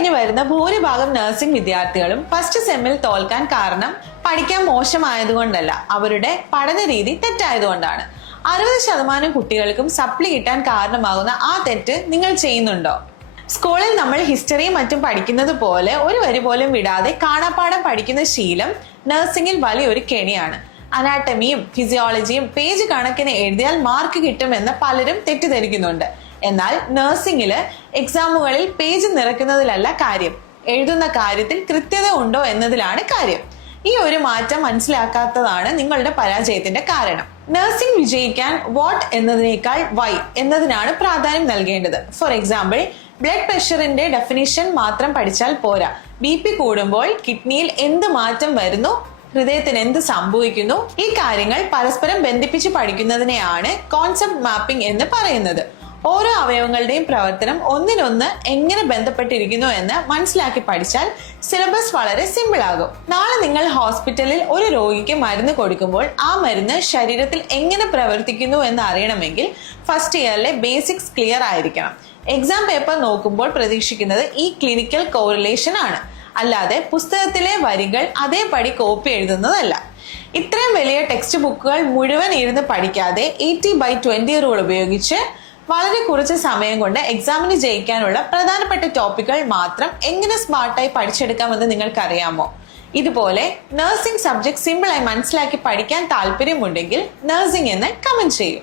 കഴിഞ്ഞ് വരുന്ന ഭൂരിഭാഗം നഴ്സിംഗ് വിദ്യാർത്ഥികളും ഫസ്റ്റ് സെമ്മിൽ തോൽക്കാൻ കാരണം പഠിക്കാൻ മോശമായതുകൊണ്ടല്ല, അവരുടെ പഠന രീതി തെറ്റായതുകൊണ്ടാണ്. 60% കുട്ടികൾക്കും സപ്ലി കിട്ടാൻ കാരണമാകുന്ന ആ തെറ്റ് നിങ്ങൾ ചെയ്യുന്നുണ്ടോ? സ്കൂളിൽ നമ്മൾ ഹിസ്റ്ററിയും മറ്റും പഠിക്കുന്നത് പോലെ ഒരു വരി പോലും വിടാതെ കാണാപ്പാഠം പഠിക്കുന്ന ശീലം നഴ്സിംഗിൽ വലിയൊരു കെണിയാണ്. അനാട്ടമിയും ഫിസിയോളജിയും പേജ് കണക്കിന് എഴുതിയാൽ മാർക്ക് കിട്ടുമെന്ന് പലരും തെറ്റിദ്ധരിക്കുന്നുണ്ട്. എന്നാൽ നഴ്സിംഗില് എക്സാമുകളിൽ പേജ് നിറയ്ക്കുന്നതിലല്ല കാര്യം, എഴുതുന്ന കാര്യത്തിൽ കൃത്യത ഉണ്ടോ എന്നതിലാണ് കാര്യം. ഈ ഒരു മാറ്റം മനസ്സിലാക്കാത്തതാണ് നിങ്ങളുടെ പരാജയത്തിന്റെ കാരണം. നഴ്സിംഗ് വിജയിക്കാൻ വാട്ട് എന്നതിനേക്കാൾ വൈ എന്നതിനാണ് പ്രാധാന്യം നൽകേണ്ടത്. ഫോർ എക്സാമ്പിൾ, ബ്ലഡ് പ്രഷറിന്റെ ഡെഫിനിഷൻ മാത്രം പഠിച്ചാൽ പോരാ. BP കൂടുമ്പോൾ കിഡ്നിയിൽ എന്ത് മാറ്റം വരുന്നു, ഹൃദയത്തിന് എന്ത് സംഭവിക്കുന്നു, ഈ കാര്യങ്ങൾ പരസ്പരം ബന്ധിപ്പിച്ച് പഠിക്കുന്നതിനെയാണ് കോൺസെപ്റ്റ് മാപ്പിംഗ് എന്ന് പറയുന്നത്. ഓരോ അവയവങ്ങളുടെയും പ്രവർത്തനം ഒന്നിനൊന്ന് എങ്ങനെ ബന്ധപ്പെട്ടിരിക്കുന്നു എന്ന് മനസ്സിലാക്കി പഠിച്ചാൽ സിലബസ് വളരെ സിമ്പിൾ ആകും. നാളെ നിങ്ങൾ ഹോസ്പിറ്റലിൽ ഒരു രോഗിക്ക് മരുന്ന് കൊടുക്കുമ്പോൾ ആ മരുന്ന് ശരീരത്തിൽ എങ്ങനെ പ്രവർത്തിക്കുന്നു എന്ന് അറിയണമെങ്കിൽ ഫസ്റ്റ് ഇയറിലെ ബേസിക്സ് ക്ലിയർ ആയിരിക്കണം. എക്സാം പേപ്പർ നോക്കുമ്പോൾ പ്രതീക്ഷിക്കുന്നത് ഈ ക്ലിനിക്കൽ കോറിലേഷൻ ആണ്, അല്ലാതെ പുസ്തകത്തിലെ വരികൾ അതേപടി കോപ്പി എഴുതുന്നതല്ല. ഇത്രയും വലിയ ടെക്സ്റ്റ് ബുക്കുകൾ മുഴുവൻ ഇരുന്ന് പഠിക്കാതെ 80/20 റൂൾ ഉപയോഗിച്ച് വളരെ കുറച്ച് സമയം കൊണ്ട് എക്സാമിന് ജയിക്കാനുള്ള പ്രധാനപ്പെട്ട ടോപ്പിക്കുകൾ മാത്രം എങ്ങനെ സ്മാർട്ടായി പഠിച്ചെടുക്കാമെന്ന് നിങ്ങൾക്കറിയാമോ? ഇതുപോലെ നഴ്സിംഗ് സബ്ജക്ട് സിമ്പിളായി മനസ്സിലാക്കി പഠിക്കാൻ താല്പര്യമുണ്ടെങ്കിൽ നഴ്സിംഗ് എന്ന് കമന്റ് ചെയ്യൂ.